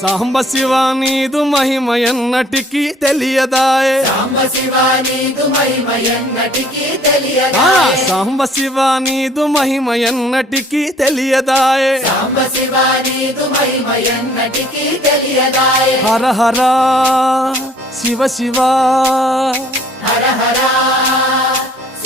సాంబ శివ నీదు మహిమ ఎన్నటికీ తెలియదాయే. సాంబ శివ నీదు మహిమ ఎన్నటికీ తెలియదా సాంబ శివ నీదు మహిమ ఎన్నటికీ తెలియదాయే సాంబ శివ నీదు మహిమ ఎన్నటికీ తెలియదాయే. హర హర శివ శివ.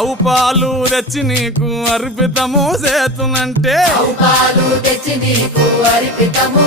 ఆవు పాలు తెచ్చి నీకు అర్పితము చేతునంటే పాలు తెచ్చి నీకు అర్పితము